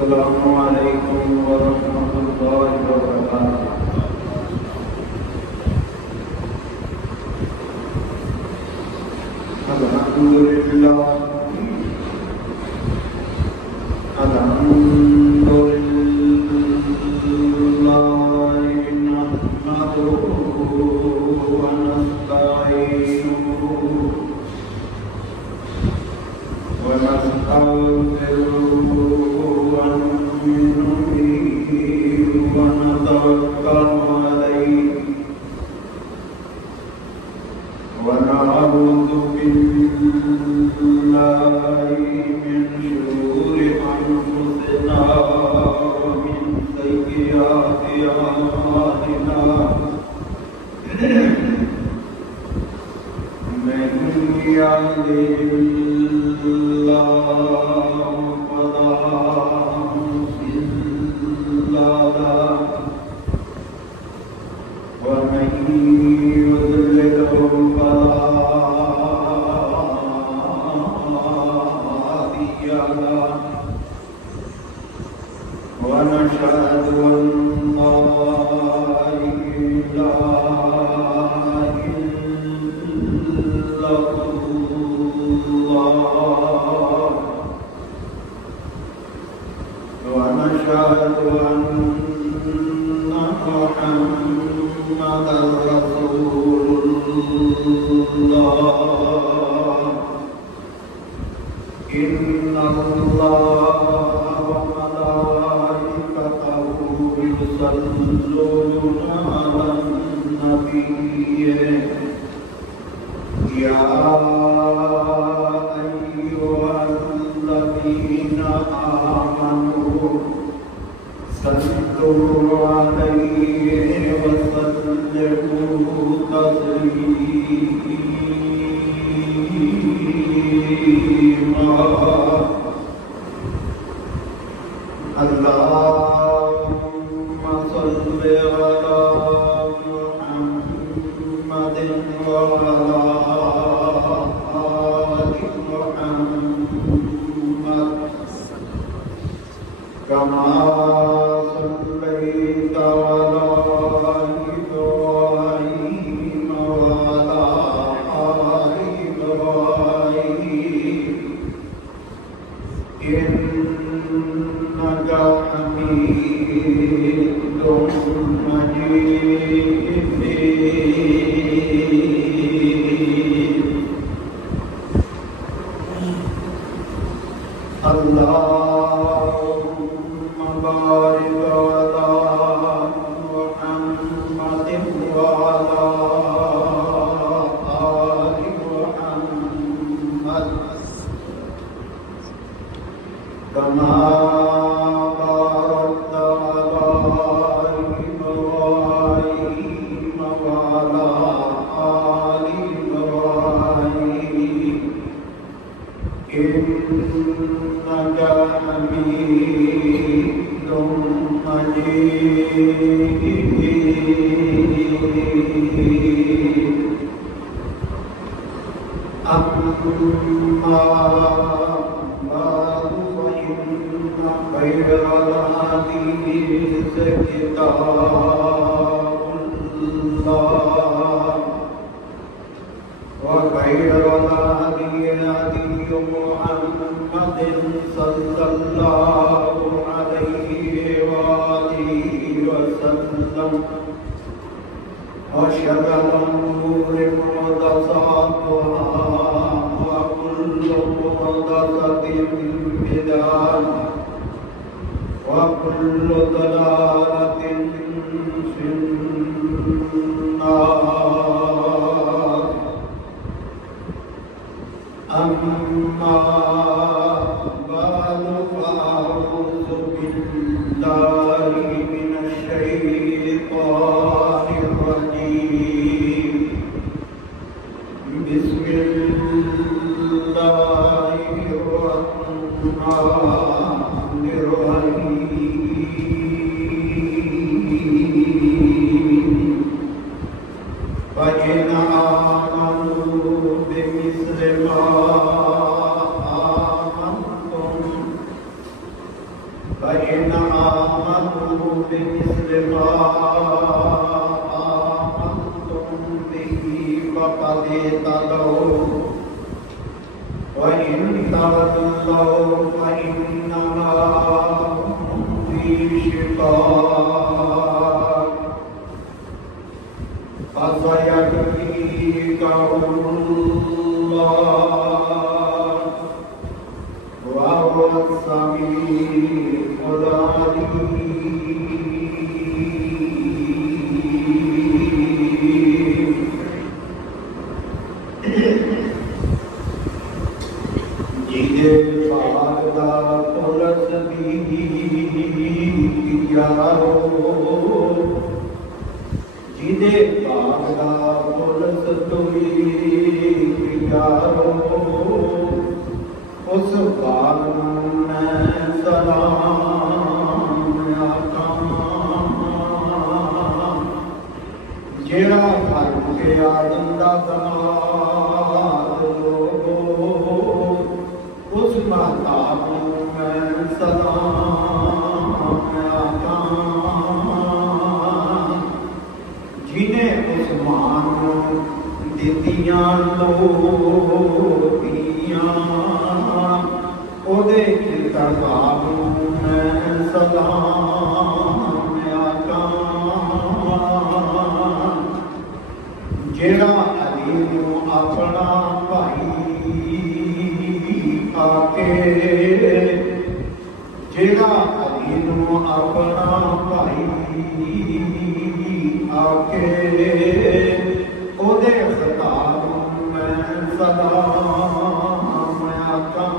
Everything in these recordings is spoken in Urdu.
السلام علیکم ورحمۃ اللہ وبرکاتہ۔ الحمدللہ فإن آمنوا بمثل ما آمنتم به فقد اهتدوا وإن تولوا فإنما هم في شقاق فسيكفيكهم الله وهو السميع العليم. جیدے پاک دا پلس دی یارو جیدے پاک دا پلس توی یارو اس باغ میں سلام آکاں جیڑا گھر کے آدم دا دماد لوگو اس مہتاب میں سلام آکاں جنہیں عثمان دیتیاں لوٹیاں اودے کی ترباب میں سلام آکاں جیڑا علی نو اپنا بھائی آکے جیڑا علی نو اپنا بھائی آکے اودے خطاب میں سلام آکاں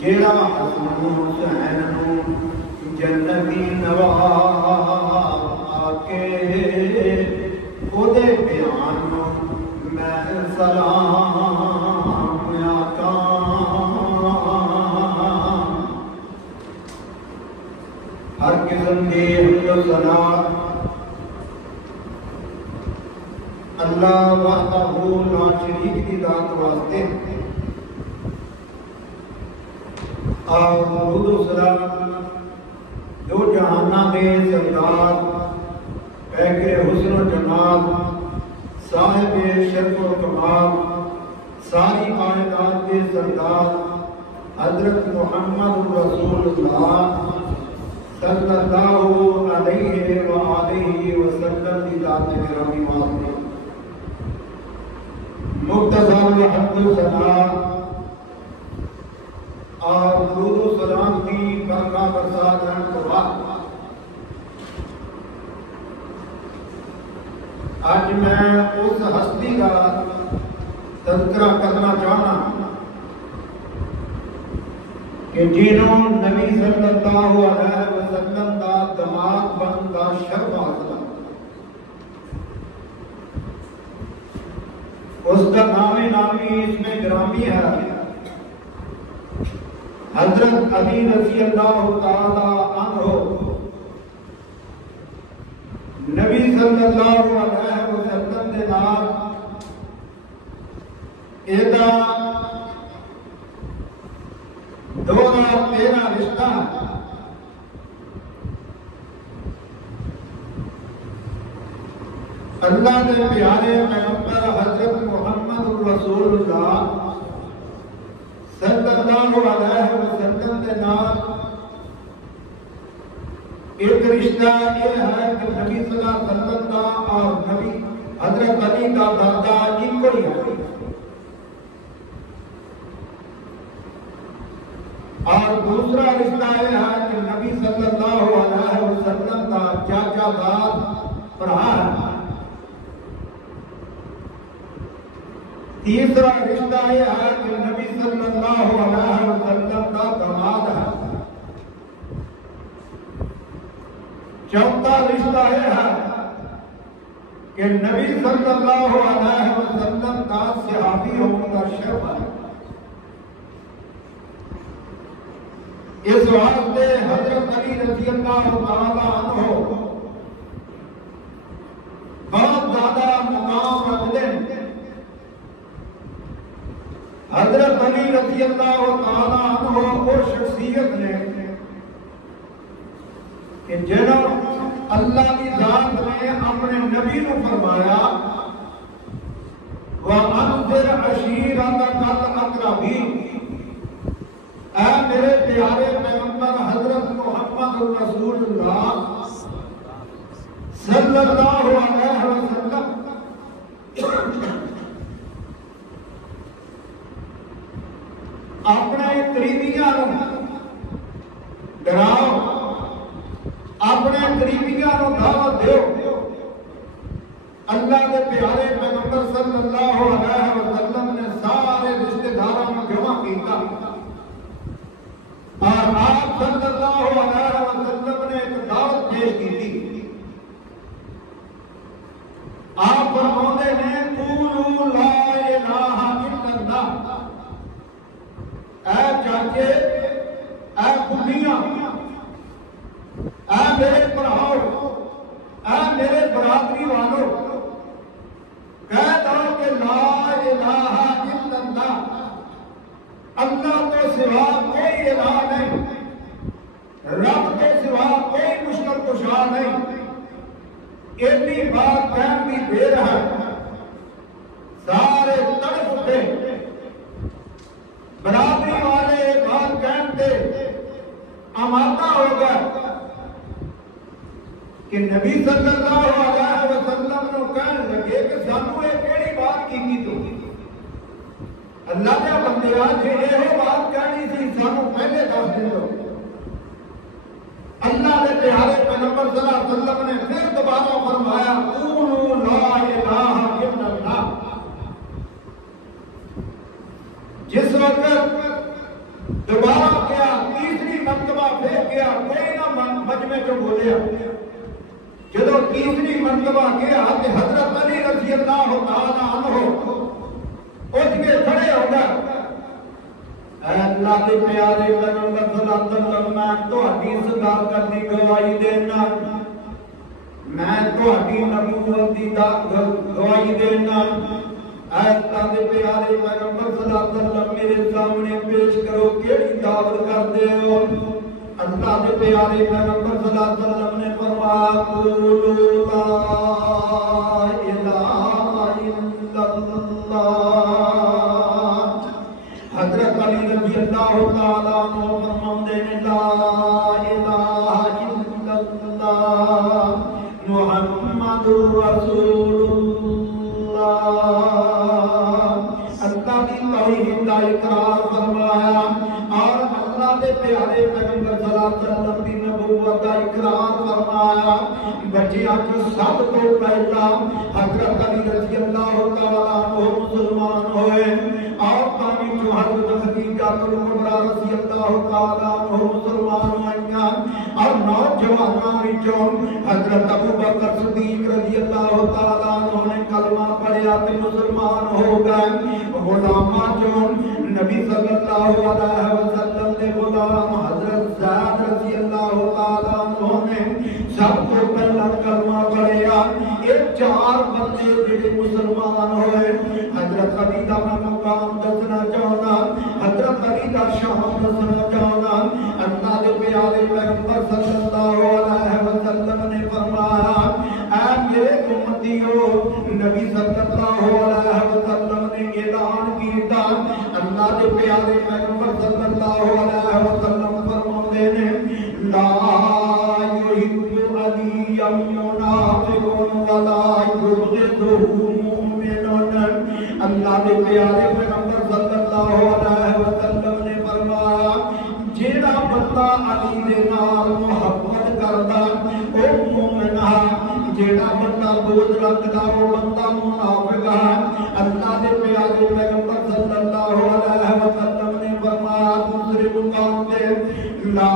جیڑا حسن حسین نو جنتی نواب آکے اودے بیان میں سلام آکاں ہر قسم دے حمد و ثنا اللہ وحدہ لا شریک کی ذات واسطے اور درود و سلام دو جہانہ دے سردار پیکر حسن و جمال صاحب شرف و کمال ساری کائنات کے سردار حضرت محمد رسول اللہ صلی اللہ علیہ وآلہ وسلم کی ذات گرامی واسطے مختصر حمد و ثنا اور درود و سلام کی برکہ برسات رحمت و بعد آج میں اس ہستی کا تذکرہ کرنا چاہنا کہ جنہوں نبی صلی اللہ علیہ وسلم کا دماغ بن کا شرف حاصل اس کا نام نامی اس میں گرامی ہے حضرت علی رضی اللہ تعالی عنہ نبی صلی اللہ علیہ وسلم دے نال ایدا 2013 رشتہ اللہ دے پیارے پیغمبر حضرت محمد رسول اللہ صلی اللہ علیہ وسلم دے نال ایک رشتہ یہ ہے کہ نبی صلی اللہ علیہ وسلم کا اور نبی حضرت علی کا دادا ایک ہی ہے اور دوسرا رشتہ یہ ہے کہ نبی صلی اللہ علیہ وسلم کا چاچا داد بھرا ہے تیسرا رشتہ یہ ہے کہ نبی صلی اللہ علیہ وسلم کا داماد ہے چوتھا رشتہ یہ ہے کہ نبی صلی اللہ علیہ وسلم کا صحابی ہونے کا شرف ہے اس واسطے حضرت علی رضی اللہ تعالی عنہ بہت زیادہ مقام رکھتے ہیں حضرت علی رضی اللہ تعالی عنہ نبی نو فرمایا وَأَنذِرْ عَشِيرَتَكَ الْأَقْرَبِينَ، اے میرے پیارے پیغمبر حضرت محمد رسول اللہ صلی اللہ علیہ وسلم اپنے قریبیاں ڈراؤ، اپنے قریبیاں دعوت دیو۔ اللہ کے پیارے پیغمبر صلی اللہ علیہ وسلم نے سارے رشتہ داروں کو جمع کیا اور آپ صلی اللہ علیہ وسلم نے ایک دعوت پیش کی تھی۔ آپ فرماتے ہیں قولوا لا الہ الا اللہ، اے چاچے، اے بڈیاں، اے میرے بھراؤ، اے میرے برادری والوں، کہہ دو کہ لا الہ الا اللہ، اللہ کے سوا کوئی الہ نہیں، رب کے سوا کوئی مشکل کشا نہیں۔ اتنی بات کہنے کی دیر ہے، سارے تڑپ اٹھے، برادری والے بات کہتے آمادہ ہو گئے کہ نبی صلی اللہ علیہ وسلم نے کہنے لگے کہ سانو یہ کیڑی بات کی تو اللہ کے بندیاں جی یہ بات کہنی سی سانو پہلے دس دن دو۔ اللہ کے پیارے پیغمبر صلی اللہ علیہ وسلم نے پھر دوبارہ فرمایا قولوا لا الہ الا اللہ۔ جس وقت دوبارہ کیا تیسری مرتبہ پھر کیا کوئی نہ مجمع جو بولیا، جب تیسری مرتبہ کیا کہ حضرت علی رضی اللہ تعالی عنہ اٹھ کے کھڑے ہو گئے، اے اللہ کے پیارے پیغمبر صلی اللہ علیہ وسلم میں تہاڈی صداقت دی گواہی دینا، میں تہاڈی نبوت دی گواہی دینا، اے اللہ کے پیارے پیغمبر صلی اللہ علیہ وسلم میرے سامنے پیش کرو کیڑی دعوت کرتے ہو۔ اللہ کے پیارے پیغمبر صلی اللہ علیہ وسلم نے فرمایا قولوا لا الہ الا اللہ۔ حضرت علی رضی اللہ تعالیٰ عنہ فرماتے ہیں لا الہ الا اللہ محمد رسول اللہ۔ اللہ کی توحید کا اقرار فرمایا اور اللہ کے پیارے پیغمبر صلی اللہ علیہ وسلم کی نبوت کا اقرار فرمایا۔ بچیاں کی سب کو پہلا حضرت علی رضی اللہ تعالیٰ عنہ مسلمان ہوئے اور تامی جو حضرت خدیجہ کبریٰ رضی اللہ تعالیٰ عنہ مسلمان ہوئیاں اور نوجوانوں وچوں حضرت ابوبکر صدیق رضی اللہ تعالیٰ عنہ نے کلمہ پڑھیا تے مسلمان ہو گئے۔ غلاماں جو نبی صلی اللہ علیہ وسلم کے غلام حضرت زید رضی اللہ تعالیٰ عنہ نے سب کو پہلا کلمہ پڑھیا۔ یہ چار بندے جڑے مسلمان ہوئے، حضرت علی دا مقام دسنا چاہنا، حضرت علی دا شان دسنا چاہنا۔ اللہ کے پیارے پیغمبر صلی اللہ علیہ وسلم نے فرمایا اے میرے امتیو، نبی صلی اللہ علیہ وسلم نے اعلان کیتا، اللہ کے پیارے پیغمبر صلی اللہ علیہ وسلم فرماتے ہیں لا یحب علی منافق ولا یبغضہ مومن۔ اللہ کے پیارے پیغمبر صلی اللہ علیہ وسلم نے فرمایا جیڑا بندہ علی دے نال محبت کردا او مومن ہے، جیڑا بندہ بغض رکھدا او بندہ منافق ہے۔ اللہ کے پیارے پیغمبر صلی اللہ علیہ وسلم نے فرمایا دوسرے مقام پہ لا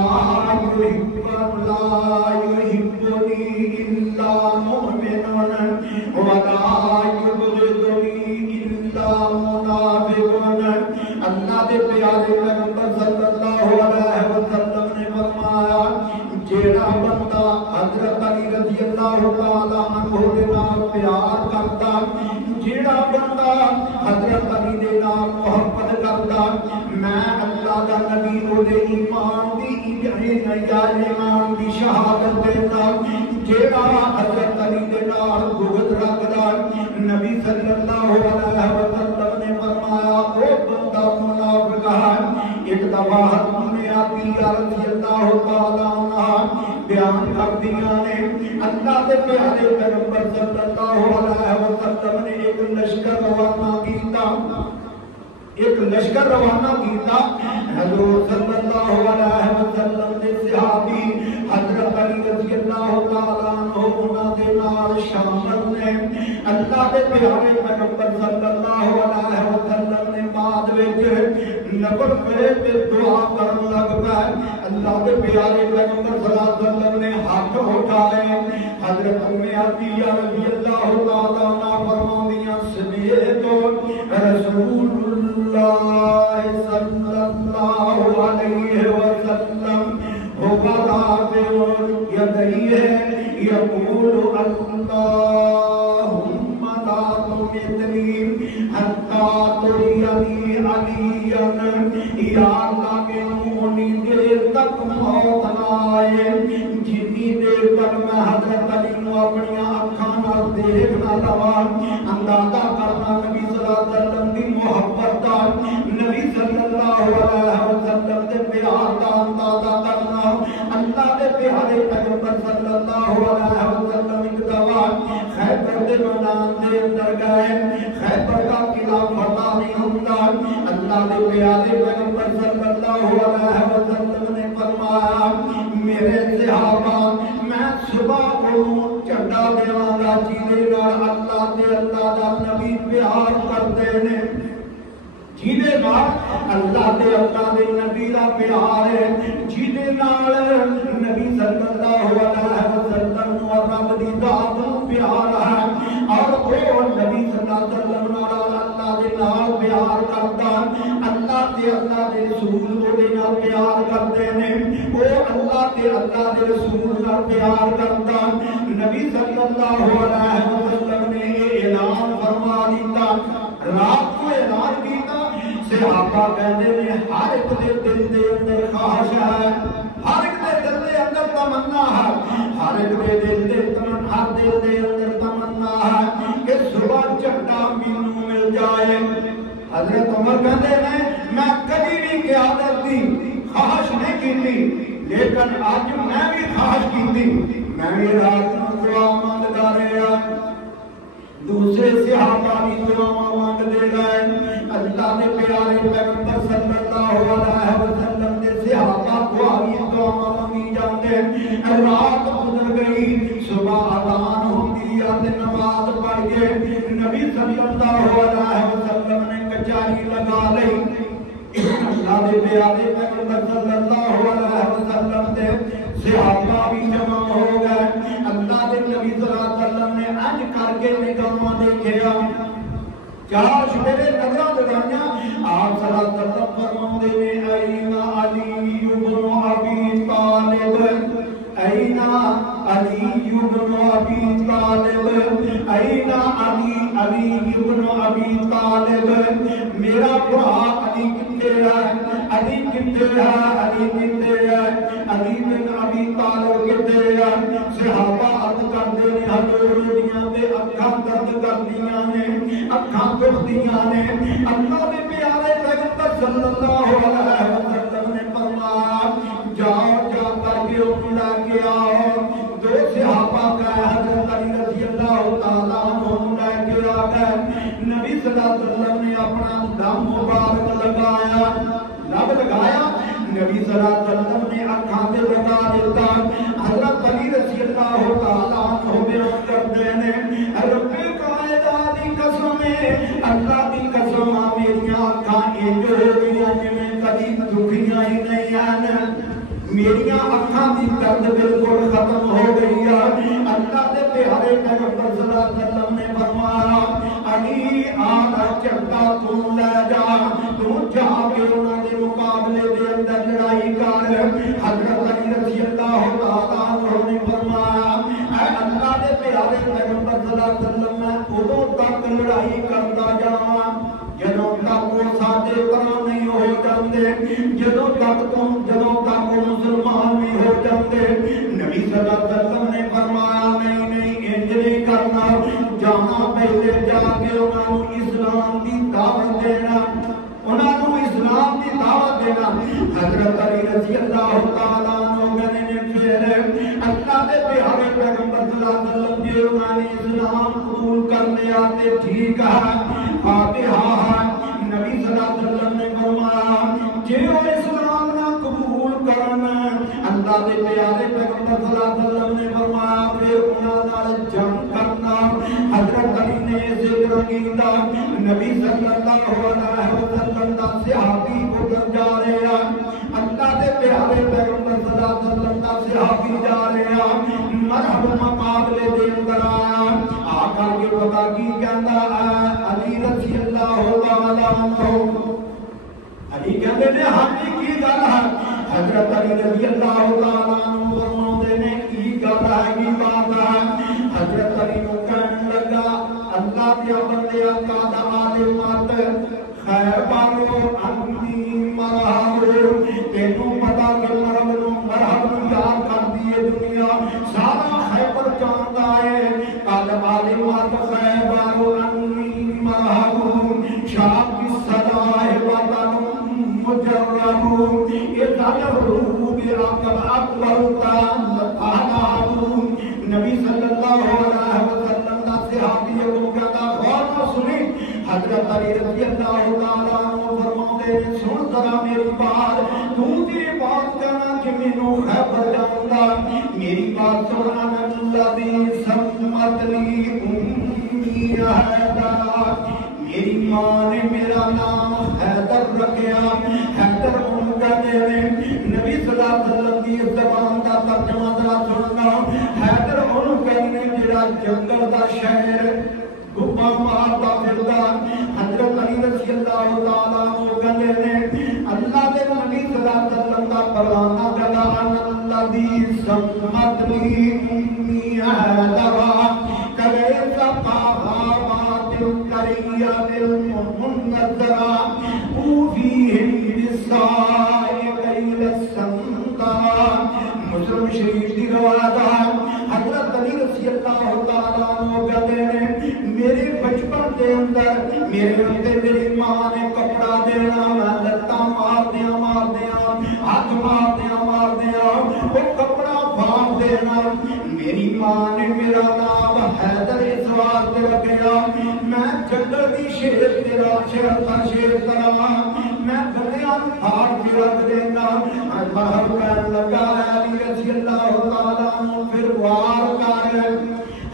یحبنی الا مؤمن ولا یبغضنی الا منافق۔ اللہ کے پیارے پیغمبر صلی اللہ علیہ وسلم نے فرمایا جیڑا بندہ حضرت علی رضی اللہ تعالیٰ عنہ دے نال پیار کرتا، جیڑا بندہ حضرت علی دے نال محبت کرتا، میں اللہ دا نبی او دے ایمان دی ایمان دی شہادت دینا جیڑا حضرت علی دے نال بغض رکھدا نبی صلی اللہ علیہ وسلم نے فرمایا او بندہ منافق ہے۔ ایک دفعہ حضرت عطیہ رضی اللہ تعالی عنہ بیان کردیاں نے اللہ کے پیارے پیغمبر صلی اللہ علیہ وسلم نے ایک لشکر روانہ کیتا، ایک لشکر روانہ کیتا۔ حضور صلی اللہ علیہ وسلم نے صحابی حضرت علی رضی اللہ تعالی عنہ انہاں دے نال شامل نے۔ اللہ کے پیارے پیغمبر صلی اللہ علیہ وسلم نے بعد وچ نبر پہ دعا کرن لگ پئے۔ اللہ کے پیارے پیغمبر صلی اللہ علیہ وسلم نے ہاتھ اٹھائے۔ حضرت عطیہ رضی اللہ تعالی عنہ فرماندیاں سمیت رسول اللہ صلی اللہ علیہ وسلم هو رافع يديه يقول اللهم لا تمتني حتى تريني عليا یا اللہ کے انی دیر تک موت نہ آئے جتنی دیر تک میں حضرت علی نو اپنی اکھاں نال دیکھ نہ لواں۔ اندازہ کرنا نبی صلی اللہ علیہ وسلم دی محبت دا، نبی صلی اللہ علیہ وسلم دے پیار دا اندازہ کرنا۔ اللہ دے پیارے پیغمبر صلی اللہ علیہ وسلم ایک دفعہ خیبر دے میدان دے اندر گئے۔ خیبر کا قلعہ فتح نہیں ہوتا۔ اللہ دے پیارے پیغمبر صلی اللہ علیہ وسلم نے فرمایا میرے صحابہ میں صبح کو چنڈا دیواں گا جیدے نال اللہ تے اللہ دا نبی پیار کردے نے، جیدے نال اللہ تے اللہ دے نبی دا پیار ہے، جیدے نال نبی صلی اللہ علیہ وسلم اور رب دی ذات نوں پیار ہے، اور وہ نبی صلی اللہ علیہ وسلم نال اللہ دے نال پیار کردا، اللہ تے اللہ دے رسول دے نال پیار کردے نے، وہ اللہ تے اللہ دے رسول نال پیار کردا۔ نبی صلی اللہ علیہ وسلم نے اعلان فرما دیتا، رات کو اعلان کیتا۔ صحابہ کہندے نے ہر ایک دے دل دے اندر خواہش ہے، ہر ایک دے دل دے اندر تمنا ہے، ہر ایک دے دل دے تمنا، دل دے اندر تمنا ہے کہ صبح چٹا مینوں مل جائے۔ حضرت عمر کہندے نے میں کبھی بھی قیادت دی خواہش نہیں کیتی، لیکن آج میں بھی خواہش کیتی، میں بھی رات کو دعا مانگدا رہا۔ دوسرے صحابہ بھی دعا مانگتے گئے۔ اللہ کے پیارے پیغمبر صلی اللہ علیہ وسلم نے صحابہ دعا مانگی جاندے۔ رات گزر گئی، صبح اذان ہوندی تے نماز پڑھ کے نبی صلی اللہ علیہ وسلم نے کچہری لگا لئی۔ اللہ کے پیارے پیغمبر صلی اللہ علیہ وسلم دے صحابہ بھی جمع ہو گئے۔ اللہ کے نبی صلی اللہ علیہ وسلم نے انج کر کے نگاہاں دیکھیا، کاش میرے نظراں لگائیاں۔ آپ صلی اللہ علیہ وسلم فرماندے نے این علی بن ابی طالب، این علی بن ابی طالب، این علی بن ابی طالب، میرا بھرا علی کتے ہے، علی کتے ہے، علی کتے ہے، علی بن ابی طالب کتے ہے۔ صحابہ عرض کردے نے حضور دیاں تے اکھاں درد کردیاں نے، اکھاں دکھدیاں نے۔ اللہ دے پیارے پیغمبر صلی اللہ علیہ وسلم نے فرمایا جاؤ جا کر کے انہوں لے کے آؤ۔ دو صحابہ گئے، حضرت علی رضی اللہ تعالیٰ عنہ لے کے آ گئے۔ نبی صلی اللہ علیہ وسلم نے اپنا دم مبارک لگایا، لب لگایا، نبی صلی اللہ علیہ وسلم نے اکھاں تے لگا دیتا۔ حضرت علی رضی اللہ تعالیٰ عنہ بیان کرتے ہیں رب کائنات دی قسم ہے، اللہ دی قسم میریاں اکھاں انج ہو گئیاں جویں کدی دکھیاں ہی نہیں ہیں، میریاں اکھاں دی درد بالکل ختم ہو گئی ہے۔ اللہ دے پیارے پیغمبر صلی اللہ علیہ وسلم نے فرمایا علی آنا چڑھتا تو لے جا، تو جا کے انہوں نے مقابلے دے اندر لڑائی کر۔ حضرت علی رضی اللہ تعالیٰ عنہ نے فرمایا اے اللہ دے پیارے پیغمبر صلی اللہ علیہ وسلم میں ادوں تک لڑائی کرتا جاواں جدوں تک وہ ساڈے طرح نہیں ہو جاندے، جدوں تک وہ مسلمان نہیں ہو جاندے۔ نبی صلی اللہ علیہ وسلم نے فرمایا جانا پہلے جا کے انہوں اسلام کی دعوت دینا انہوں اسلام کی دعوت دینا حضرت علی رضی اللہ تعالیٰ عنہ نے پھر اللہ کے پیارے پیغمبر صلی اللہ علیہ وسلم جی انہوں نے اسلام قبول کرنے آتے ٹھیک ہے فاتحہ ہے نبی صلی اللہ علیہ وسلم نے فرمایا جی وہ اسلام نہ قبول کرنا اللہ کے پیارے پیغمبر صلی اللہ علیہ وسلم نے فرمایا پھر انہوں جنگ کرنا حضرت علی نے ذکر کیتا نبی صلی اللہ علیہ وسلم دا صحابی کو جا رہے ہیں اللہ کے پیارے پیغمبر صلی اللہ علیہ وسلم دا صحابی جا رہے ہیں مرحبا مقابلے دے اندر آیا آقا کے پتا کی کہندا علی رضی اللہ تعالیٰ عنہ علی کہندے نے ہاں کی گل ہے حضرت علی رضی اللہ تعالیٰ عنہ فرماتے نے کی گل ہے کی بات ہے حضرت علی کو کہنے لگا اللہ کے بندے کا عالمات خیر بارو انی مرحب تینوں پتا کہ مرحب یاد کر دیے دنیا سارا خیبر جانتا ہے کل عالمات خیر بارو انی مرحب شاہ کی صدا ہے وطن مجرب یہ تجرب براقب اکبر تعالی نبی صلی اللہ علیہ وسلم دا صحابی کو کہتا غور سنی حضرت علی رضی اللہ تعالیٰ عنہ فرماتے ہیں سن ذرا میری بات تو تیری بات کرنا کہ مینوں خیبر جاندا میری بات سننا الذی سمت لی امی حیدر میری ماں نے میرا نام حیدر رکھیا حیدر ان کا دے نبی صلی اللہ علیہ وسلم کی زبان کا ترجمہ ذرا سننا حیدر ان کہنے جڑا جنگل دا شہر گپا مارتا پھردا حضرت علی رضی اللہ تعالیٰ عنہ کہنے نے اللہ کے نبی صلی اللہ علیہ وسلم کا پروانہ کہا ان الذی سمت لی امی حیدر کلیسا قاغابات کریات المنذرہ اوفیہم بسائی قیل السنترہ مسلم شریف دی روایت ہے حضرت علی رضی اللہ تعالیٰ عنہ کہتے ہیں میرے بچپن کے اندر میرے اندر میری ماں نے کپڑا دینا میں لتا مار دیا ہاتھ مار دیا وہ کپڑا باندھ دینا میری ماں نے میرا نام حیدر اس واسطے رکھا میں جنگل دی شیر تیرا شیر کرا میں بندیاں ہاتھ بھی رکھ دینا مرحب کہنے لگا علی رضی اللہ تعالیٰ عنہ پھر وار کر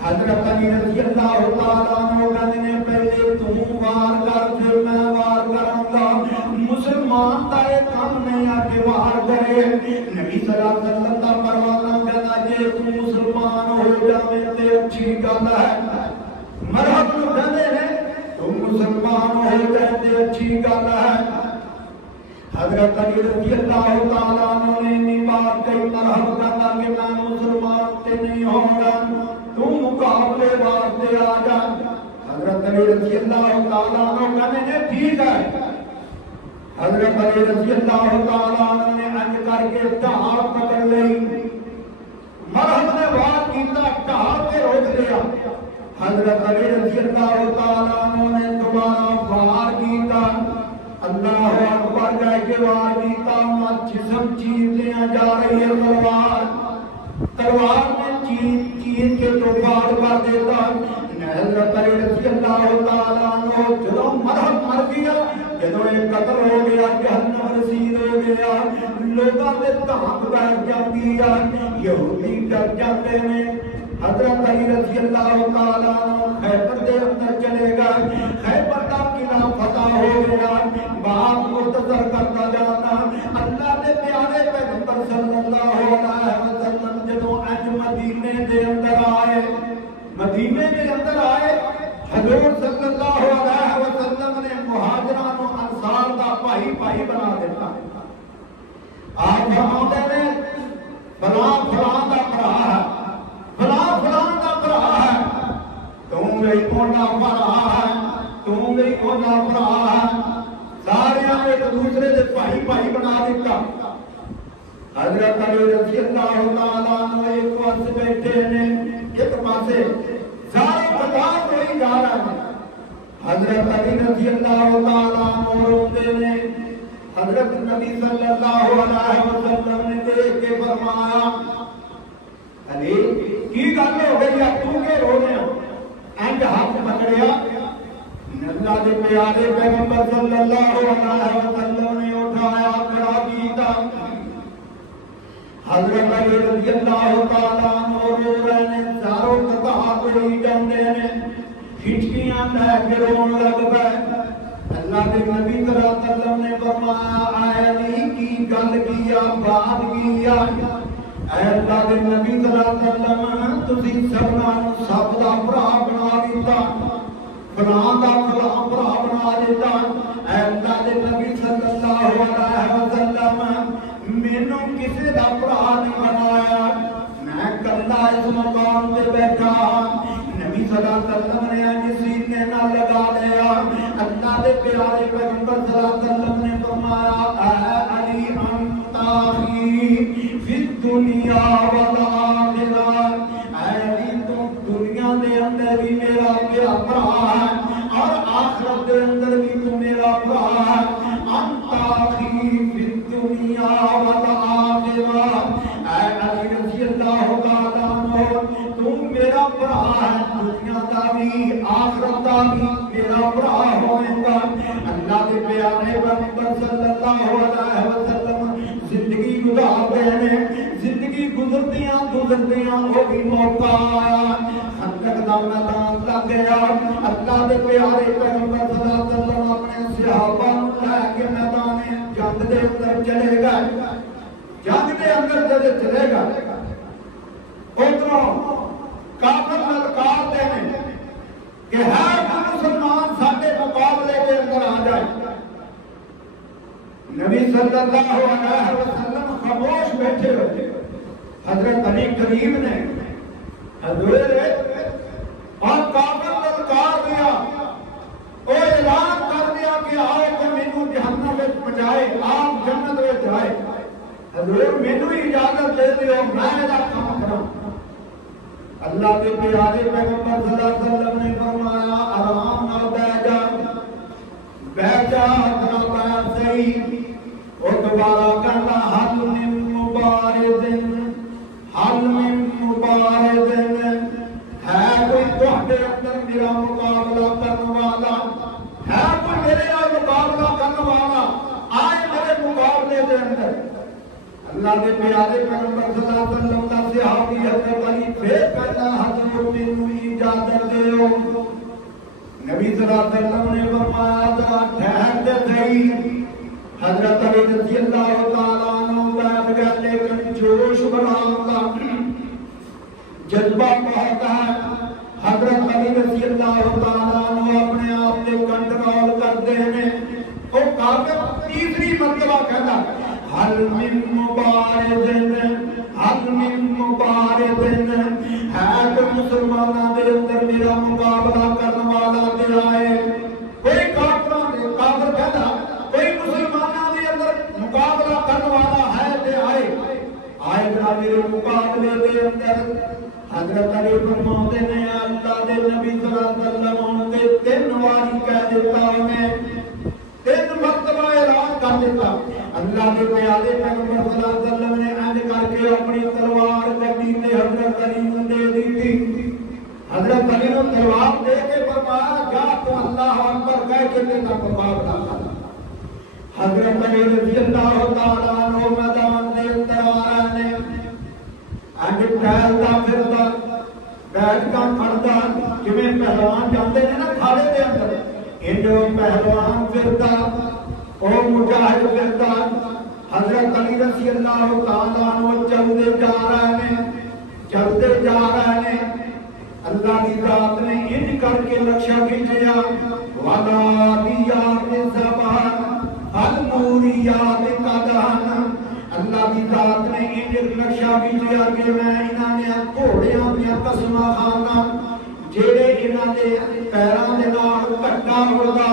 حضرت علی رضی اللہ تعالیٰ عنہ کہنے نے پہلے تم وار کر پھر میں وار کروں گا مسلمان کا ایک کام نہیں آکے وار کرے نبی صلی اللہ علیہ وسلم کا پروانہ کہنا جے تم مسلمان ہو جاوے تے اچھی گل ہے مرحب کہنے نے تم مسلمان ہو جاوے تے اچھی گل ہے حضرت علی رضی اللہ تعالیٰ عنہ نے انی بات کئی مرحب کرنا کہ میں مسلمان تے نہیں ہوگا تو مقابلے واسطے آ جا حضرت علی رضی اللہ تعالیٰ عنہ کہنے نے ٹھیک ہے حضرت علی رضی اللہ تعالیٰ عنہ نے انج کر کے ڈھال پکڑ لئی مرحب نے وار کیتا ڈھال کے روک لیا حضرت علی رضی اللہ تعالیٰ عنہ نے دوبارہ وار کیتا اللہ اکبر جائے کے وار کیتا جسم چیر لیا جا رہی ہے تلوار میں چیر کے توفار کر دیتا حضرت علی رضی اللہ تعالیٰ عنہ جدو مرحب مر گیا جدو ایک قتل ہو گیا جہنم رسید ہو گیا لوگاں نے تحق بیٹھ جاتی ہے یہودی ڈر جاتے ہیں حضرت علی رضی اللہ تعالیٰ عنہ خیبر دے اندر چلے گئے خیبر کا قلعہ فتح ہو گیا بات مختصر کرتا جانا اللہ کے پیارے پیغمبر صلی اللہ علیہ وسلم جدو اج مدینے دے اندر آئے مدینے کے اندر آئے حضور صلی اللہ علیہ وسلم نے مہاجران و انصار کا بھائی بنا دیتا آپ فرماتے ہیں فلاں دا بھرا ہے فلاں دا بھرا ہے تم میری کونا بھرا ہے تم میری کونا بھرا ہے سارے ایک دوسرے سے بھائی بنا دیتا حضرت علی رضی اللہ تعالیٰ عنہ ایک پاس بیٹھے نے ایک پاسے سارے خطاب ہوئی جا رہا ہے. حضرت علی رضی اللہ تعالیٰ عنہ روتے نے. حضرت نبی صلی اللہ علیہ وسلم نے دیکھ کے فرمایا علی کی گل ہو گئی ہے تو کہ رو رہے ہو؟ اینڈ ہاتھ پکڑیا. اللہ کے پیارے پیغمبر صلی اللہ علیہ وسلم نے اٹھایا کھڑا کیتا. حضرت علی رضی اللہ تعالیٰ عنہ رو رہے ہیں. چاروں قطعات ہوئی جاندے نے. ہچکیاں لے کے رون لگ پئے. اللہ کے نبی صلی اللہ علیہ وسلم نے فرمایا اے علی کی گل کیا بات کیا. اے اللہ کے نبی صلی اللہ علیہ وسلم تسی سبنا سب دا بھرا بنا دیتا. فلاں دا فلاں بھرا بنا دیتا. اے اللہ کے نبی صلی اللہ علیہ وسلم مینوں کسی دا بھرا نہیں بنایا. میں کلا اس مقام تے بیٹھا. نبی صلی اللہ علیہ وسلم نے اج سینے نہ لگا لیا. اللہ کے پیارے پیغمبر صلی اللہ علیہ وسلم نے فرمایا اے علی انت اخی فی الدنیا والآخرہ. اے علی تو دنیا دے اندر بھی میرا بھرا ہے اور آخرت دے اندر بھی تو میرا بھرا ہے. انت اخی فی الدنیا والآخرہ. اے علی رضی اللہ تعالیٰ عنہ تو میرا بھرا ہے. دنیا دا بھی آخرت دا بھی میرا بھرا ہوئے گا. اللہ کے پیارے پیغمبر صلی اللہ علیہ وسلم زندگی گزار رہے ہیں. زندگی گزرتیاں گزرتیاں وہ بھی موقع آیا. خندق دا میدان لگ گیا. اللہ کے پیارے پیغمبر صلی اللہ علیہ وسلم اپنے صحابہ لے کے میدان جنگ دے اندر چلے گئے. جنگ دے اندر جب چلے گئے ادھروں کافر للکار دے نے کہ ہر مسلمان ساڈے مقابلے کے اندر آ جائے. نبی صلی اللہ علیہ وسلم خاموش بیٹھے ہوئے. حضرت علی کریم نے حضور اور کافر للکار دیا. وہ اعلان کر دیا کہ آؤ کہ مینوں جہنم میں پہنچائے آپ جنت میں جائے. حضور مینوں اجازت دے دیو میں دا کام کراں. اللہ کے پیارے پیغمبر صلی اللہ علیہ وسلم نے فرمایا آرام نال بیٹھ جا ذرا بیٹھ صحیح. وہ دوبارہ کہنا حل من مبارزن حل من مبارزن. ہے کوئی تہاڈے اندر میرا مقابلہ کرنے والا؟ ہے کوئی میرے نال مقابلہ کرنے والا؟ آئے میرے مقابلے دے اندر. اللہ کے پیارے پیغمبر صلی اللہ علیہ وسلم کا صحابی حضرت علی پھر کہتا حضور مینوں اجازت دیو. نبی صلی اللہ علیہ وسلم نے فرمایا ذرا ٹھہر دے صحیح. حضرت علی رضی اللہ تعالیٰ عنہ بیٹھ گئے لیکن جوش بڑا ہوتا جذبہ بہت ہے. حضرت علی رضی اللہ تعالیٰ عنہ اپنے آپ کو کنٹرول کرتے ہیں. وہ کافر تیسری مرتبہ کہتا حل من مبارزن حل من مبارزن. ہے تو مسلمانوں کے اندر میرا مقابلہ کرنے والا تے آئے. کوئی کافر کہتا کوئی مسلمانوں کے اندر مقابلہ کرنے والا ہے تے آئے. آئے گا میرے مقابلے کے اندر. حضرت علی فرماتے ہیں اللہ کے نبی صلی اللہ علیہ وسلم نے 3 بار کہہ دیتا میں 3 مرتبہ اعلان کر دیتا. اللہ کے پیارے پیغمبر صلی اللہ علیہ وسلم نے انج کر کے اپنی تلوار کٹی تے حضرت علی کو دے دی تھی. حضرت علی نے تلوار دے کے فرمایا جا تو اللہ اکبر کہہ کے تیرا مقابلہ کر. حضرت علی رضی اللہ تعالیٰ عنہ میدان دے اندر آ رہے ہیں. انج ٹہلتا پھرتا بیٹھ کا کھڑتا جویں پہلوان جاندے ہیں نا کھاڑے دے اندر انجو پہلوان پھرتا او مجاہد پھرتا. حضرت علی رضی اللہ تعالیٰ عنہ چلتے جا رہے ہیں چلتے جا رہے ہیں. اللہ کی ذات نے ان کر کے نقشہ کھینچیا وَلَادِيَاتِ ذَبْحًا الْمُورِيَاتِ قَدْحًا. اللہ کی ذات نے ان نقشہ کھینچیا کہ میں انہاں نے گھوڑیاں دیا قسماں کھانا جیڑے انہاں دے پیراں دے نال کٹا اڑدا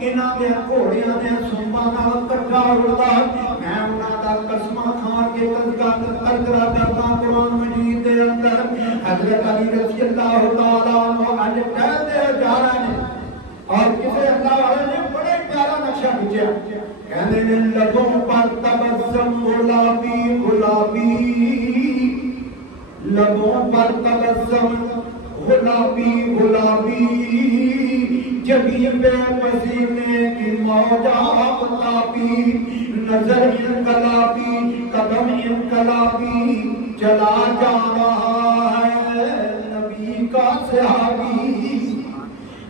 انہاں دے گھوڑیاں دے سنباں نال کٹا اڑدا. میں انہاں دا قسماں کھا کے تذکرہ کرتا قرآن مجید دے اندر. حضرت علی رضی اللہ تعالیٰ عنہ اج نے لبوں پر تبسم گلابی گلابی، لبوں پر تبسم گلابی گلابی، جبین بے پسینے کی موجہ گلابی، نظر انقلابی قدم انقلابی، چلا جا رہا ہے نبی کا صحابی۔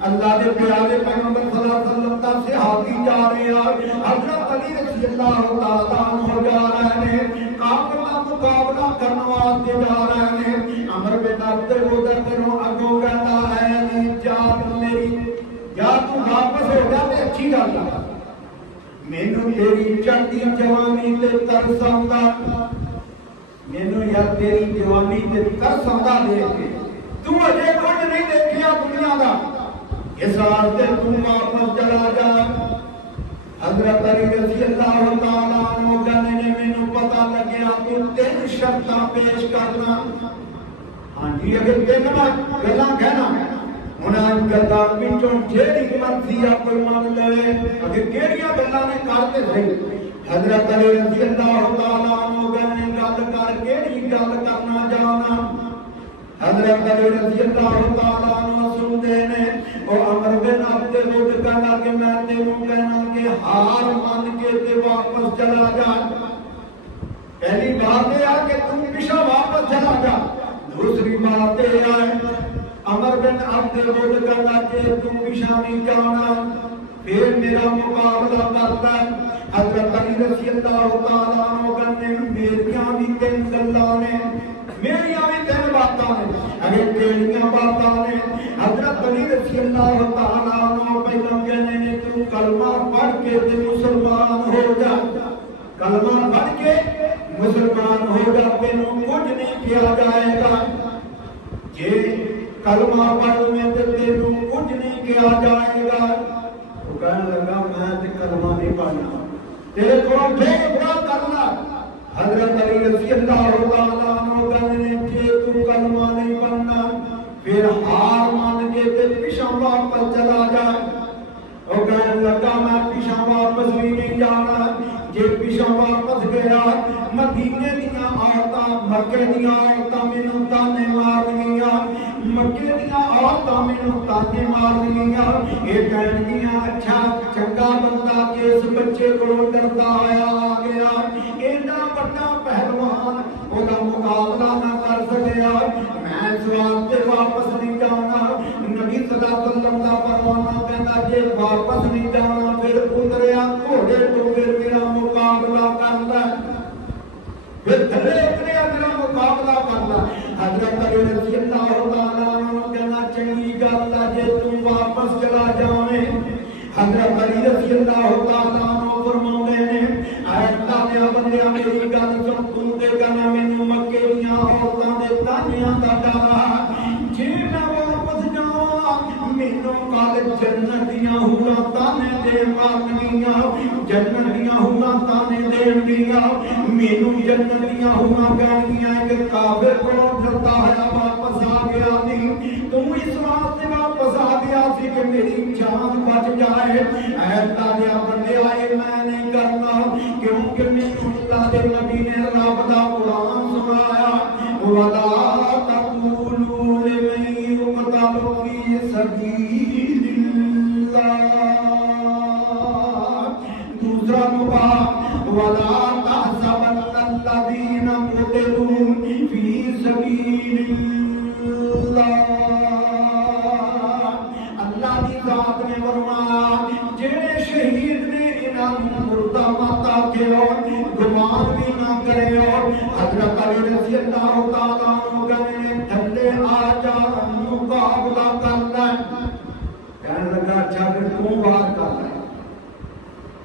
اللہ کے پیارے پیغمبر صلی اللہ علیہ وسلم کا صحابی جا رہے ہیں، حضرت علی رضی اللہ تعالیٰ عنہ جا رہے ہیں، کافروں کا مقابلہ کرنے واسطے جا رہے ہیں۔ عمر بن عبد العزیز کرو اگوں کہتا ہے علی جا میری یا تو واپس ہو جا تے اچھی گل ہے، مینوں تیری چڑھتی جوانی تے ترس آندا، مینوں یار تیری جوانی تے ترس آندا دیکھ کے، تو اجے کچھ نہیں دیکھیا دنیا دا، اس واسطے تم واپس چلا جا۔ حضرت علی رضی اللہ تعالیٰ عنہ کہنے نے مینوں پتہ لگیا تو 3 شرطاں پیش کرنا۔ ہاں جی اگر 3 گلاں کہنا انہاں گلاں وچوں جیڑی مرضی کوئی مان لے، اگر کیڑیاں گلاں نے کر تے صحیح۔ حضرت علی رضی اللہ تعالیٰ عنہ کہنے گل کر کیڑی گل کرنا جانا۔ حضرت علی رضی اللہ تعالیٰ عنہ سنتے نے اور عمر بن عبد العزیز کہنا کہ میں تینوں کہنا کہ ہار مان کے تے واپس چلا جا۔ پہلی بات یہ ہے کہ تم پیچھے واپس چلا جا، دوسری بات یہ ہے عمر بن عبد العزیز کہنا کہ تم پیچھے نہیں جانا پھر میرا مقابلہ کرتا ہے۔ حضرت علی رضی اللہ تعالیٰ عنہ کہنے میریاں بھی 3 گلاں نے، میریاں بھی 3 باتاں نے، اگر تیریاں باتاں نے۔ حضرت علی رضی اللہ تعالیٰ عنہ پہلے کہنے نے تو کلمہ پڑھ کے تے مسلمان ہو جا، کلمہ پڑھ کے مسلمان ہو جا، تینوں کچھ نہیں کیا جائے گا، جے کلمہ پڑھ میں تے تینوں کچھ نہیں کیا جائے گا۔ وہ کہنے لگا میں تے کلمہ نہیں پڑھنا، تیرے کو پھر برا کرنا۔ حضرت علی رضی اللہ تعالیٰ عنہ کہنے جے تو کلمہ نہیں پڑھنا پھر ہار مان کے تے پیچھے واپس چلا جا۔ وہ کہنے لگا میں پیچھے واپس بھی نہیں جانا، جے پیچھے واپس گیا مدینے دیاں عورتاں مکے دیاں عورتاں مینوں تانے مارنگیاں، مکے دیاں عورتاں مینوں تانے مارنگیاں، یہ کہنگیاں اچھا چنگا بندہ کس بچے کو ڈردا آیا آ گیا، ایڈا بڑا پہلوان اودا مقابلہ نہ کر سکیا، میں اس واسطے واپس نہیں جانا۔ نبی صلی اللہ علیہ وسلم کا فرمانا کہتا جے واپس نہیں جانا پھر اتریا گھوڑے تو پھر میرا مقابلہ کرنا، پھر تھلے اتریا میرا مقابلہ کرنا۔ حضرت علی رضی اللہ تعالیٰ عنہ کہنا چنگی گل ہے جے تم واپس چلا جاویں۔ حضرت علی رضی اللہ تعالیٰ عنہ فرماندے نے اے اللہ دے بندیاں میری گل سن، تم تے کہنا مینوں مکے دیاں عورتاں دے تانیاں دا ڈر ہے، جے میں واپس جاواں مینوں کل جنت دیاں حوراں تانے دے مارنگیاں، جنت دیاں حوراں تانے دین گیاں، مینوں جنت دیاں حوراں کہنگیاں کہ کافر کو ڈردا ہے واپس آ گیا نہیں، تم اس واسطے واپس آ گیا سی کہ میری جان بچ جائے۔ اے اللہ دے بندے آئے میں نہیں کرنا، کیونکہ مینوں اللہ دے نبی نے رب دا قرآن سنایا وَلَا تَقُولُوا لِمَن يُقْتَلُ فِي سَبِيلِ اللَّهِ، دوسرا مقام وَلَا تَحْسَبَنَّ الَّذِينَ قُتِلُوا فِي سَبِيلِ اللَّهِ، اللہ دی ذات نے فرمایا جڑے شہید نے انہاں نوں مردہ مت آکھو، گمان بھی نہ کرو۔ حضرت علی رضی اللہ تعالیٰ عنہ کہنے تھلے آ جا مقابلہ کرنا، کہنے لگا اچھا پھر تم وار کرنا۔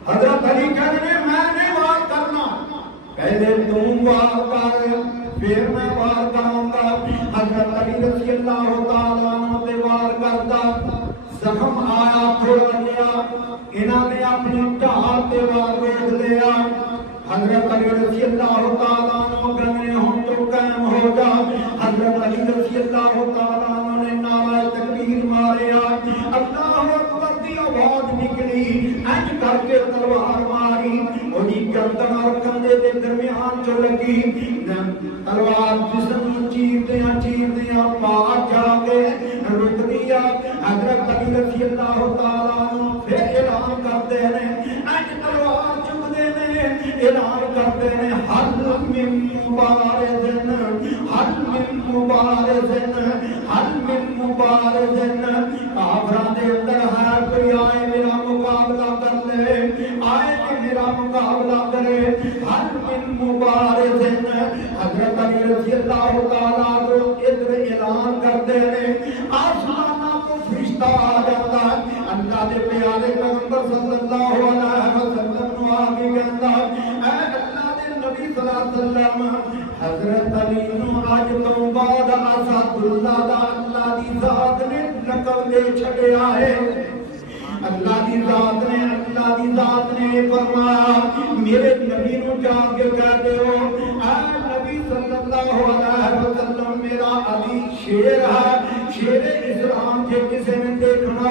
حضرت علی کہنے میں نہیں وار کرنا، پہلے تم وار کر پھر میں وار کروں گا۔ حضرت علی رضی اللہ تعالیٰ عنہ تے وار کرتا، زخم آیا تھوڑا گیا، انہاں نے اپنی ڈھال تے وار روک لیا۔ حضرت علی رضی اللہ تعالیٰ عنہ کہنے ہم تو قائم ہو جا۔ حضرت علی رضی اللہ تعالیٰ عنہ نے نعرہ تکبیر ماریا، اللہ اکبر دی آواز نکلی، انج کر کے تلوار ماری، گردن اور کندھے دے درمیان جو لگی تلوار جسم چیردیاں پاس جا کے رک دیا حضرت علی رضی اللہ تعالیٰ عنہ پھر اعلان کرتے ہیں اج تلوار چکتے ہیں اعلان کرتے ہیں حل من مبارزن حل من مبارزن حل من مبارزن کافران دے اندر ہے کوئی آئے میرا مقابلہ کر لے آئے کہ میرا مقابلہ کرے حل من مبارزن حضرت علی رضی اللہ تعالیٰ عنہ ادھر اعلان کرتے ہیں آسمانہ کو فرشتہ آ جاتا ہے اللہ دے پیارے پیغمبر صلی اللہ علیہ وسلم نو آگے کہتا اے اللہ دے نبی صلی اللہ علیہ وسلم حضرت علی نو آج تو بعد اسد اللہ دا اللہ دی ذات نے نقل دے چھڑیا ہے اللہ دی ذات نے فرمایا میرے نبی نو جا کے کہہ دیو اے نبی صلی اللہ علیہ وسلم میرا علی شیر ہے شیر اسلام جے کسے نے دیکھنا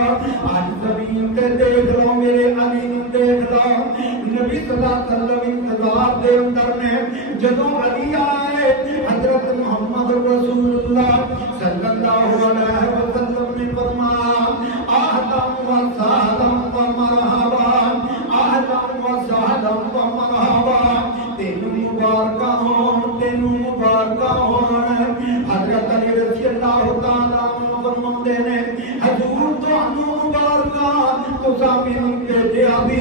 آج زمین تے دیکھ لو میرے علی نو دیکھ لو نبی صلی اللہ علیہ وسلم انتظار دے اندر نے جدوں علی آئے حضرت محمد رسول اللہ صلی اللہ علیہ وسلم نے فرمایا اہلا و سہلا و مرحبا اہلا و سہلا و مرحبا تینوں مبارکاں ہون حضرت علی رضی اللہ تعالیٰ عنہ فرماتے ہیں حضور تانوں مبارکاں تساں مینوں بھیجیا بھی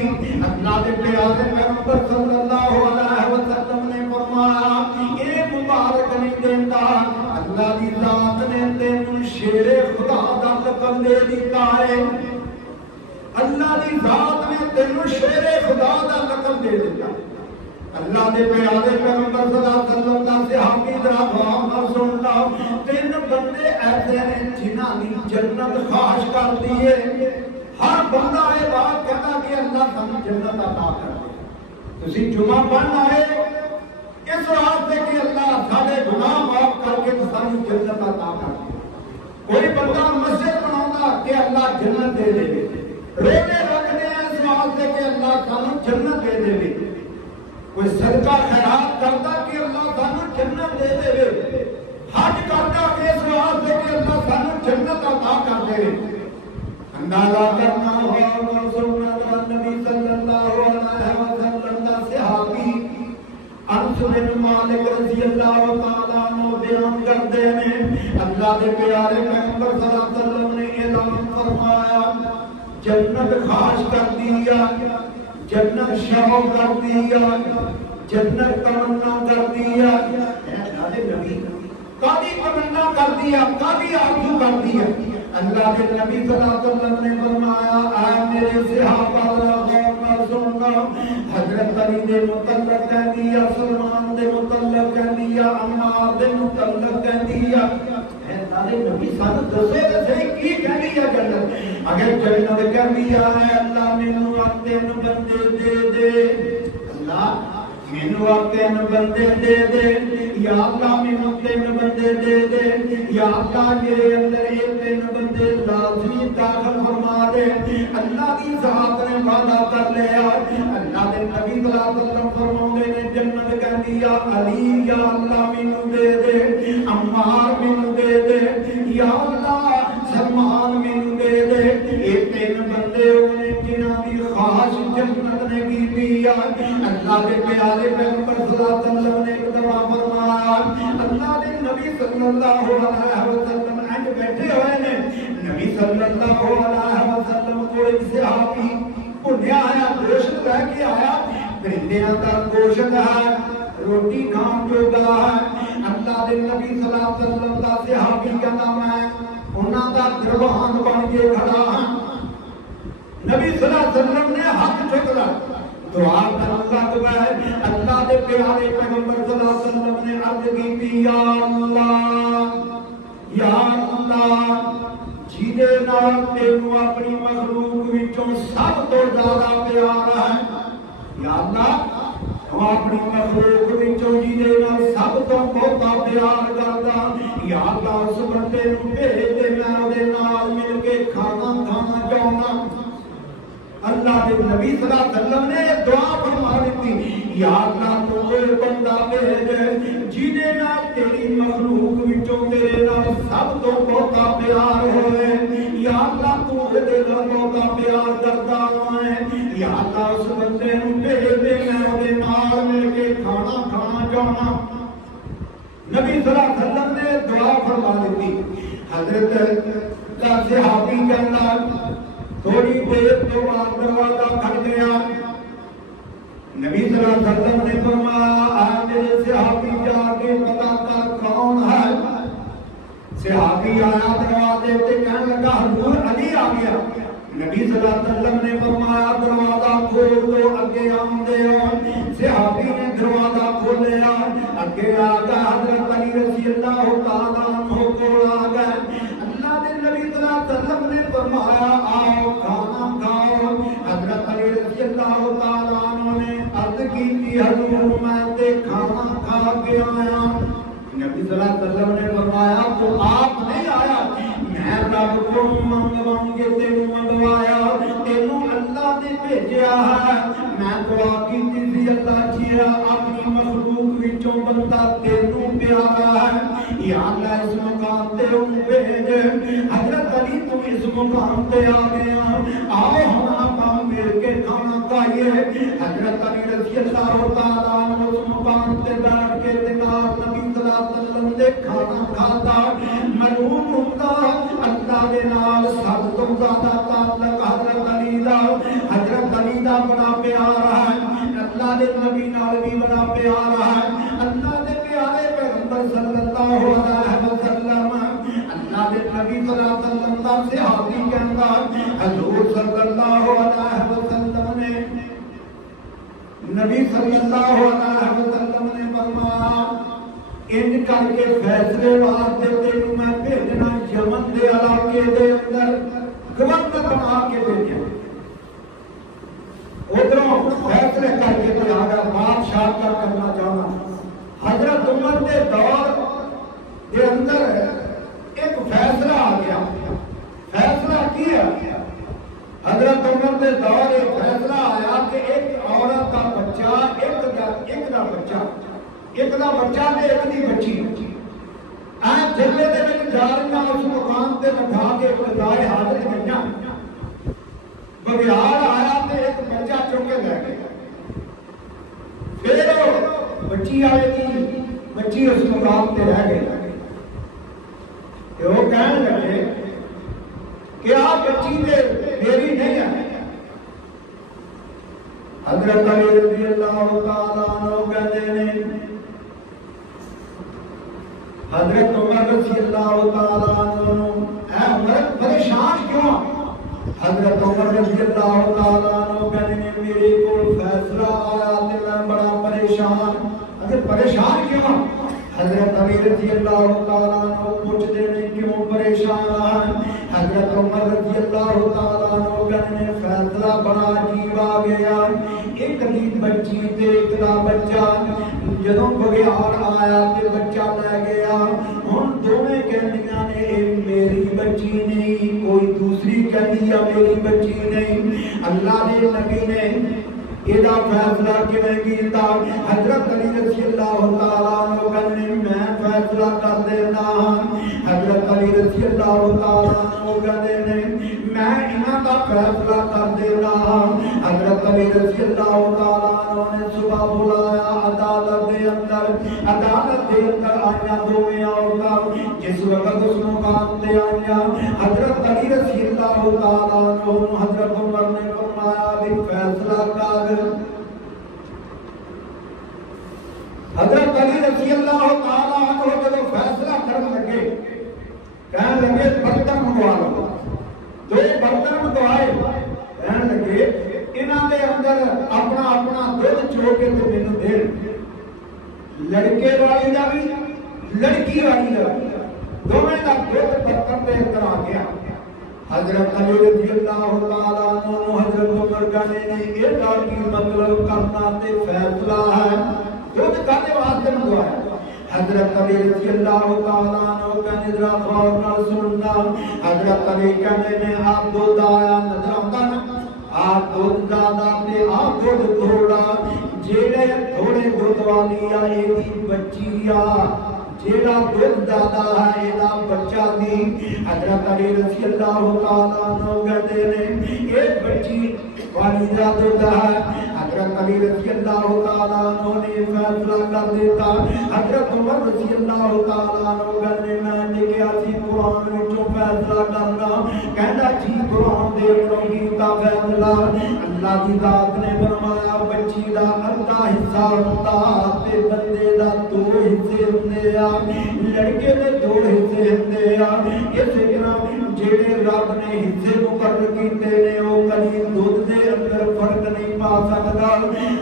اللہ دے پیارے پیغمبر صلی اللہ علیہ وسلم نے فرمایا اے مبارک نہیں دیندا اللہ دی ذات نے تینوں شیر خدا دا لقب دے دتا ہے اللہ دی ذات نے تینوں شیر خدا دا لقب دے دتا اللہ دے پیارے پیغمبر صلی اللہ علیہ وسلم دا صحابی ذرا غور سن لو تین بندے ایسے ہیں جنہاں دی جنت خواہش کرتی ہے ہر بندہ یہ بات کہتا کہ اللہ سانو جنت عطا کر دے تسی جمعہ پڑھنا ہے اس واسطے کہ اللہ سارے گناہ معاف کر کے سانو جنت عطا کر دے کوئی بندہ مسجد بناؤں کہ اللہ جنت دے دے روزے رکھنے ہیں اس واسطے کہ اللہ سانو جنت دے دے کوئی صدقہ خیرات کرتا کہ اللہ سانو جنت دے دے حج کرتا کہ اس واسطے کہ اللہ سانو جنت عطا کر دے اندازہ کرنا ہو اور سنت نبی صلی اللہ علیہ وسلم دا صحابی انس بن مالک رضی اللہ تعالیٰ عنہ بیان کرتے ہیں اللہ دے پیارے پیغمبر صلی اللہ علیہ وسلم نے اعلان فرمایا جنت خواہش کر دیا جنت شوق کر دیا جنت تمنا کر دیا کبھی تمنا کر دیا کبھی آرزو کر دیا اللہ کے نبی صلی اللہ علیہ وسلم نے فرمایا اے میرے صحابہ غور سن لو حضرت علی دے متعلق کہہ دیا سلمان دے متعلق کہہ دیا عمار دے متعلق کہہ دیا سارے نبی سانو دسو تے صحیح کی کہہ دیا جنت اگر جنت کہہ دیا ہے اللہ مینوں اپنے بندے دے دے اللہ مینوں اپنے بندے دے دے یا اللہ مینوں اپنے بندے دے دے یا اللہ میرے اندر یہ بندے لازمی داخل فرما دے اللہ کی ذات نے وعدہ کر لیا اللہ نے نبی صلی اللہ علیہ وسلم فرماتے نے جنت کہہ دیا علی یا اللہ مینوں دے دے عمار مینوں دے دے یا اللہ سلمان مینوں دے دے یہ تین بندے ہونے جنہاں دی خواہش جنت نے کی دیا اللہ کے پیارے پیغمبر صلی اللہ علیہ وسلم نے ایک دفعہ فرمایا اللہ نے نبی صلی اللہ علیہ وسلم انج بیٹھے ہوئے نے نبی صلی اللہ علیہ وسلم کو ایک صحابی بھنیا آیا گوشت لے کے آیا پرندیاں دا گوشت ہے روٹی کھان جو گا ہے اللہ دے نبی صلی اللہ علیہ وسلم دا صحابی کہتا میں انہاں دا دروان بن کے کھڑا ہاں نبی صلی اللہ علیہ وسلم نے ہاتھ ٹھکلا دعا کرنا ہے اللہ دے پیارے پیغمبر صلی اللہ علیہ وسلم نے عرض کی یا اللہ جیدے نال تینوں اپنی مخلوق وچوں سب تو زیادہ پیار ہے یا اللہ تو اپنی مخلوق وچوں جیدے نال سب تو بہت پیار کردا یا اللہ اس بندے نوں بھیج دے میں اودے نال مل کے کھانا کھانا چاہنا اللہ کے نبی صلی اللہ علیہ وسلم نے دعا فرما دی یا اللہ تو کوئی بندہ بھیج جہدے نال تیری مخلوق وچوں تیرے نال سب تو بہتا پیار ہوئے، یا اللہ تو دے نال بہتا پیار کردا ہے، یا اللہ اس بندے نوں بھیج دے میں اودے نال مل کے کھانا کھانا چاہنا۔ نبی صلی اللہ علیہ وسلم نے دعا فرما دی۔ حضرت کا صحابی کے اندر تھوڑی دیر کے بعد دروازہ کھٹ گیا، نبی صلی اللہ علیہ وسلم نے فرمایا اے میرے صحابی جا کے پتہ کر کون ہے۔ صحابی آیا دروازے پہ کہنے لگا حضور علی آ گیا۔ نبی صلی اللہ علیہ وسلم نے فرمایا دروازہ کھول دو اگے آمدے ہو۔ صحابی نے دروازہ کھولیا، اگے آ گیا حضرت علی رضی اللہ تعالیٰ عنہ کو آ گئے۔ اللہ نے نبی صلی اللہ علیہ وسلم نے فرمایا آؤ کھانا کھاؤ۔ حضرت علی رضی اللہ تعالیٰ عنہ نے عرض کی تھی حضور میں تے کھانا کھا کے آیا۔ نبی صلی اللہ علیہ وسلم نے فرمایا تو آپ نہیں آیا، میں رب کو منگ کے تینوں منگوایا، تینوں اللہ نے بھیجا ہے۔ میں دعا کی تھی اللہ جی اپنی مخلوق وچوں بندہ تینوں پیارا ہے، یا اللہ اس مقام تے انہوں بھیج۔ حضرت علی تم اس مقام تے آ گیا، آؤ ہم آپ مل کے کھانا کھائیے۔ حضرت علی رضی اللہ تعالیٰ عنہ اس مقام تے بیٹھ کے دینار نبی صلی اللہ علیہ وسلم نے کھانا کھاتا، معلوم ہوتا اللہ دے نال سب تو زیادہ تعلق حضرت علی دا، حضرت علی دا بڑا پیار ہے، اللہ دے نبی نال بھی بڑا پیار ہے۔ اللہ دے پیارے پیغمبر صلی اللہ علیہ وسلم، اللہ دے نبی صلی اللہ علیہ وسلم دا صحابی کہندا حضور صلی اللہ علیہ وسلم نے، نبی صلی اللہ علیہ وسلم نے فرمایا ان کر کے فیصلے واسطے تینوں میں بھیجنا یمن دے علاقے دے اندر گورنر بنا کے بھیجا۔ ادھروں فیصلے کر کے تو آ گیا بادشاہ کا کرنا چاہنا۔ حضرت عمر کے دور کے اندر ایک فیصلہ آ گیا، فیصلہ کیا حضرت عمر کے دور ایک فیصلہ آیا کہ ایک عورت کا بچہ ایک دا بچہ ایک دا بچہ تے ایک دی بچی جلے دے وچ جا رہیاں اس مقام تے بٹھا کے خدائے حاضر گئیاں، بگیار آیا تے ایک بچہ چک کے لے گیا۔ پھر بچی آئے گی، بچی اس مقام تے رہ گئی، کہ وہ کہنے لگے کہ آپ بچی تے میری نہیں ہے۔ حضرت علی رضی اللہ تعالیٰ عنہ کہتے ہیں حضرت عمر رضی اللہ تعالیٰ عنہ اے عمر پریشان کیوں؟ حضرت عمر رضی اللہ تعالیٰ عنہ کہتے ہیں میرے کو فیصلہ آیا تے میں بڑا پریشان۔ اگر پریشان کیوں؟ حضرت علی رضی اللہ تعالیٰ عنہ پوچھتے ہیں کیوں پریشان ہیں؟ حضرت عمر رضی اللہ تعالیٰ عنہ کہتے ہیں فیصلہ بڑا عجیب آ گیا، ایک دی بچی تے ایک دا بچہ، جدوں بگیار آیا تے بچہ لے گیا، ہن دونوں کہندیاں نے اے میری بچی نہیں، کوئی دوسری کہندی ہے میری بچی نہیں۔ اللہ دے نبی نے ایدہ فیصلہ کیویں کیتا؟ حضرت علی رضی اللہ تعالیٰ عنہ کہنے میں فیصلہ کر دینا ہاں۔ حضرت علی رضی اللہ تعالیٰ عنہ کہنے میں انہاں دا فیصلہ کر دینا ہاں۔ حضرت علی رضی اللہ تعالیٰ عنہ نے صبح بلایا عدالت دے اندر آئیاں دوویں عورتاں، جس وقت اس مقام تے آئیاں حضرت علی رضی اللہ تعالیٰ عنہ حضرت عمر نے فرمایا بھی فیصلہ کر۔ حضرت علی رضی اللہ تعالیٰ عنہ جب فیصلہ کرنے لگے کہنے لگے برتن منگوا لو، دو برتن منگوائے، کہنے لگے انہاں دے اندر اپنا اپنا دودھ چو کے تو مینوں دے، لڑکے والی دا بھی لڑکی والی دا بھی، دونوں دا دودھ برتن دے اندر آ گیا۔ حضرت علی رضی اللہ تعالیٰ عنہ حضرت عمر کہنے نے یہ لڑکی مطلب کرنا تے فیصلہ ہے، دودھ کھانے واسطے منگوایا۔ حضرت علی رضی اللہ تعالیٰ عنہ کا نظرہ غور نال سننا، حضرت علی کہنے نے آپ دودھ آیا نظر آتا نا، آپ دودھ زیادہ تے آپ دودھ تھوڑا، جیڑے تھوڑے دودھ والی آ ایدی بچی آ جیڑا دودھ دادا ہے ایدہ بچہ دی حضرت علی رضی اللہ تعالیٰ عنہ کہتے ہیں ایک بچی والدہ دودھ ہے حضرت علی رضی اللہ تعالیٰ عنہ نے فیصلہ کر دیتا حضرت عمر رضی اللہ تعالیٰ عنہ کہنے میں نے کیا سی قرآن وچوں فیصلہ کرنا کہنا جی قرآن دیکھ لو گیتا فیصلہ اللہ کی ذات نے فرمایا بچی دا اندھا حصہ ہوتا تے بندے دا دو حصے ہوندے آ لڑکے دے دو حصے ہوندے آ اس طرح جڑے رب نے حصے مقرر کیتے نے او کبھی دودھ دے اندر فرق نہیں پا سکتا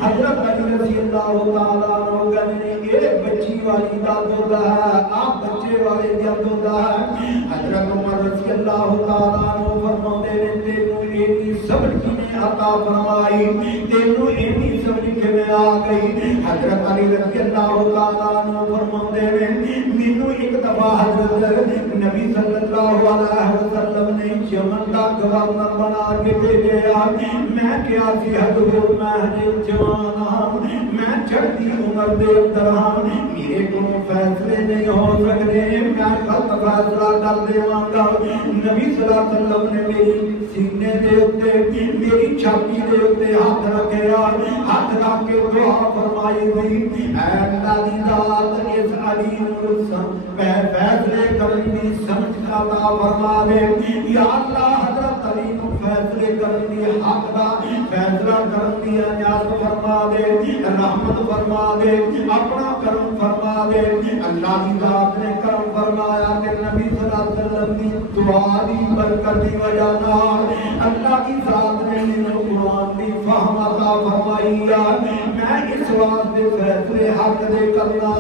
حضرت علی رضی اللہ تعالیٰ عنہ کہنے ایک بچی والی دا دودھ ہے آپ بچے والے دا دودھ ہے حضرت عمر رضی اللہ تعالیٰ عنہ فرماتے ہیں تینوں اینی سمجھ کی نے عطا فرمائی تینوں اینی سمجھ کے میں آ گئی حضرت علی رضی اللہ تعالیٰ عنہ فرماتے ہیں مینوں ایک دفعہ حضرت نبی صلی اللہ علیہ وسلم نے یمن کا گورنر بنا کے بھیجا میں کیا سی حضور میں جوان ہوں میں چڑھتی عمر دے اندر ہوں میرے کو فیصلے نہیں ہو سکتے میں غلط فیصلہ کر دیواں گا نبی صلی اللہ علیہ وسلم نے میری سینے دے اوتے میری چھاتی دے اوتے ہاتھ رکھیا ہاتھ رکھ کے دعا فرمائی ہوئی اے اللہ دی ذات اس علی نور فیصلے کرنے دی سمجھ عطا فرما دے یا اللہ حضرت علی کو فیصلے کرنے دی حق دا فیصلہ کرنے دی عنایت فرما دے رحمت فرما دے اپنا کرم فرما دے اللہ کی ذات نے کرم فرمایا کہ نبی صلی اللہ علیہ وسلم کی دعا دی برکت دی وجہ نال اللہ کی ذات نے انہوں قرآن دی فہم عطا فرمائی میں اس واسطے فیصلے حق دے کرنا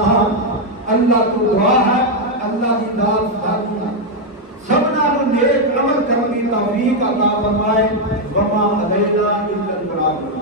اللہ تو دعا ہے اللہ کی ذات ساتھ سبنا نیک عمل کرنے کی توفیق عطا فرمائے وما علینا الا البلاغ